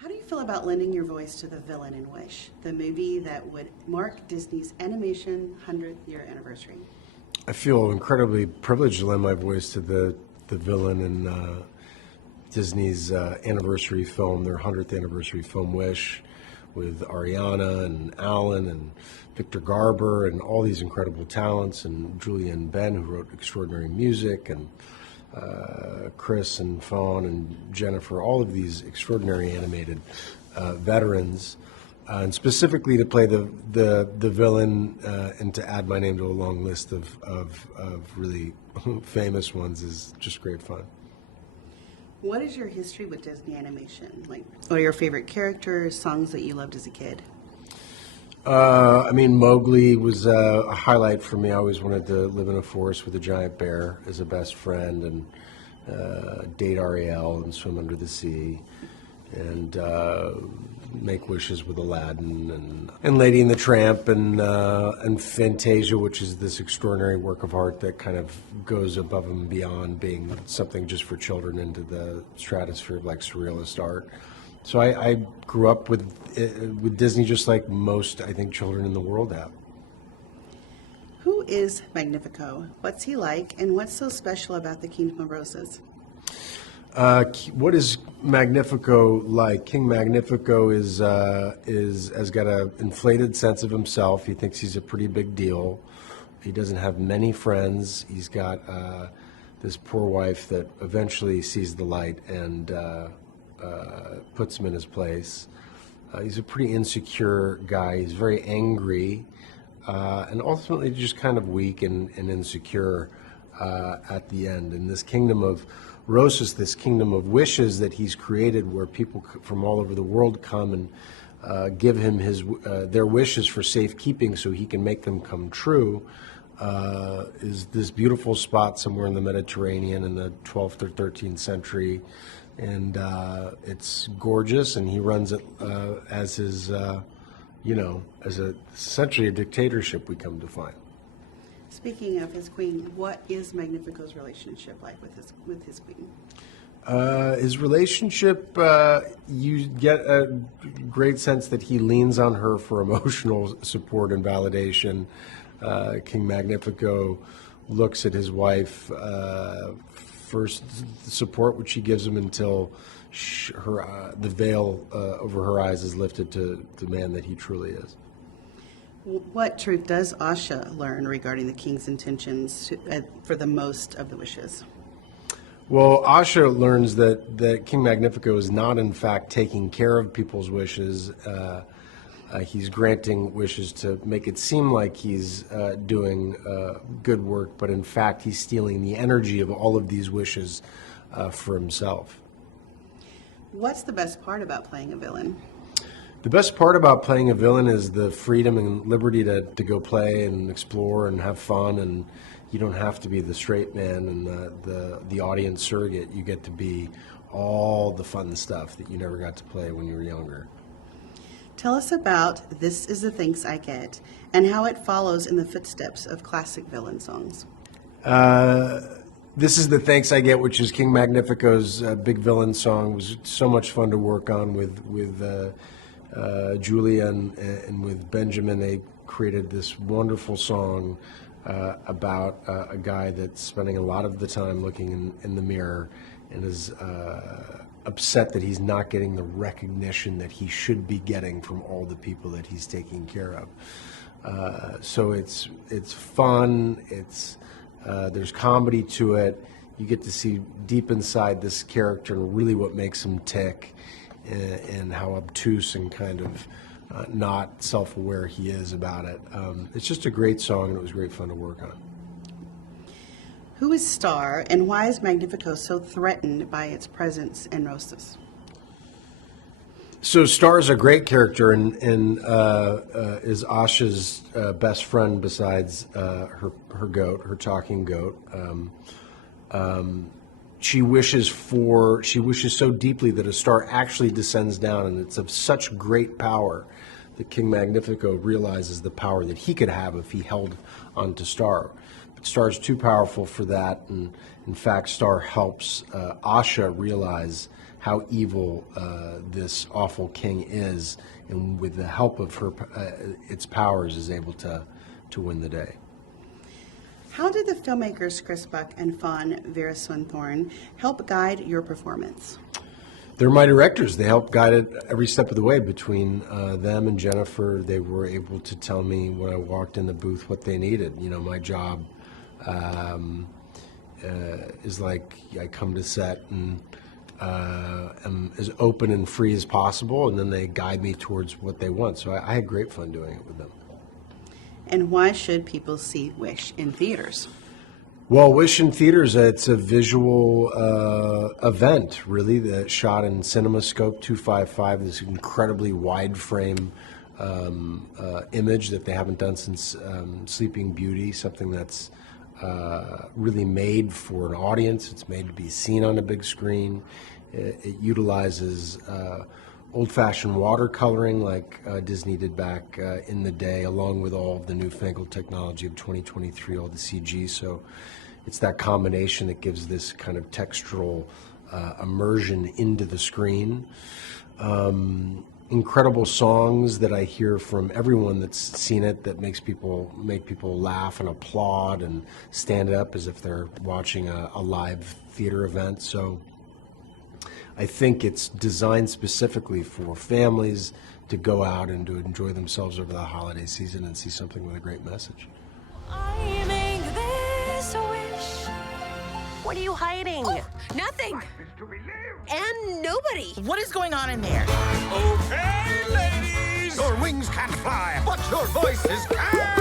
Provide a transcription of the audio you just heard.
How do you feel about lending your voice to the villain in Wish, the movie that would mark Disney's animation 100th year anniversary? I feel incredibly privileged to lend my voice to the villain in Disney's anniversary film, their 100th anniversary film, Wish, with Ariana and Alan and Victor Garber and all these incredible talents, and Julian Ben, who wrote extraordinary music, and Chris and Fawn and Jennifer, all of these extraordinary animated veterans, and specifically to play the villain and to add my name to a long list of really famous ones is just great fun. What is your history with Disney animation? Like, what are your favorite characters, songs that you loved as a kid? I mean, Mowgli was a highlight for me. I always wanted to live in a forest with a giant bear as a best friend, and date Ariel and swim under the sea, and make wishes with Aladdin, and Lady and the Tramp, and Fantasia, which is this extraordinary work of art that kind of goes above and beyond being something just for children into the stratosphere of like surrealist art. So I grew up with Disney just like most, I think, children in the world have. Who is Magnifico? What's he like, and what's so special about the Kingdom of Roses? What is Magnifico like? King Magnifico is has got an inflated sense of himself. He thinks he's a pretty big deal. He doesn't have many friends. He's got this poor wife that eventually sees the light and puts him in his place. He's a pretty insecure guy. He's very angry and ultimately just kind of weak and insecure at the end. In this kingdom of Roses, this kingdom of wishes that he's created, where people from all over the world come and give him their wishes for safekeeping so he can make them come true, is this beautiful spot somewhere in the Mediterranean in the 12th or 13th century. And it's gorgeous, and he runs it as his, essentially a dictatorship, we come to find. Speaking of his queen, what is Magnifico's relationship like with his queen? His relationship, you get a great sense that he leans on her for emotional support and validation. King Magnifico looks at his wife first, the support which she gives him until the veil over her eyes is lifted to the man that he truly is. What truth does Asha learn regarding the king's intentions for the most of the wishes? Well, Asha learns that King Magnifico is not, in fact, taking care of people's wishes. He's granting wishes to make it seem like he's doing good work, but in fact, he's stealing the energy of all of these wishes for himself. What's the best part about playing a villain? The best part about playing a villain is the freedom and liberty to go play and explore and have fun, and you don't have to be the straight man and the audience surrogate. You get to be all the fun stuff that you never got to play when you were younger. Tell us about This Is the Thanks I Get and how it follows in the footsteps of classic villain songs. This Is the Thanks I Get, which is King Magnifico's big villain song, was so much fun to work on with Julia and with Benjamin. They created this wonderful song about a guy that's spending a lot of the time looking in the mirror and is upset that he's not getting the recognition that he should be getting from all the people that he's taking care of. So it's fun. There's comedy to it. You get to see deep inside this character and really what makes him tick, and how obtuse and kind of not self-aware he is about it. It's just a great song, and it was great fun to work on. Who is Star, and why is Magnifico so threatened by its presence in Roses? So Star is a great character, and is Asha's best friend besides her goat, her talking goat. She wishes so deeply that a star actually descends down, and it's of such great power that King Magnifico realizes the power that he could have if he held onto Star. But Star's too powerful for that, and in fact, Star helps Asha realize how evil this awful king is, and with the help of her, its powers, is able to win the day. How did the filmmakers Chris Buck and Fawn Veerasunthorn help guide your performance? They're my directors. They helped guide it every step of the way. Between them and Jennifer, they were able to tell me when I walked in the booth what they needed. You know, my job is like I come to set and am as open and free as possible, and then they guide me towards what they want. So I had great fun doing it with them. And why should people see Wish in theaters? Well, Wish in theaters, it's a visual event, really, that shot in CinemaScope 255, this incredibly wide frame image that they haven't done since Sleeping Beauty, something that's really made for an audience. It's made to be seen on a big screen. It utilizes old-fashioned watercoloring like Disney did back in the day, along with all of the newfangled technology of 2023, all the CG. So it's that combination that gives this kind of textural immersion into the screen. Incredible songs that I hear from everyone that's seen it that make people laugh and applaud and stand up as if they're watching a live theater event. So I think it's designed specifically for families to go out and to enjoy themselves over the holiday season and see something with a great message. I make this wish. What are you hiding? Oh, nothing. And nobody. What is going on in there? Okay, ladies! Your wings can't fly, but your voices can!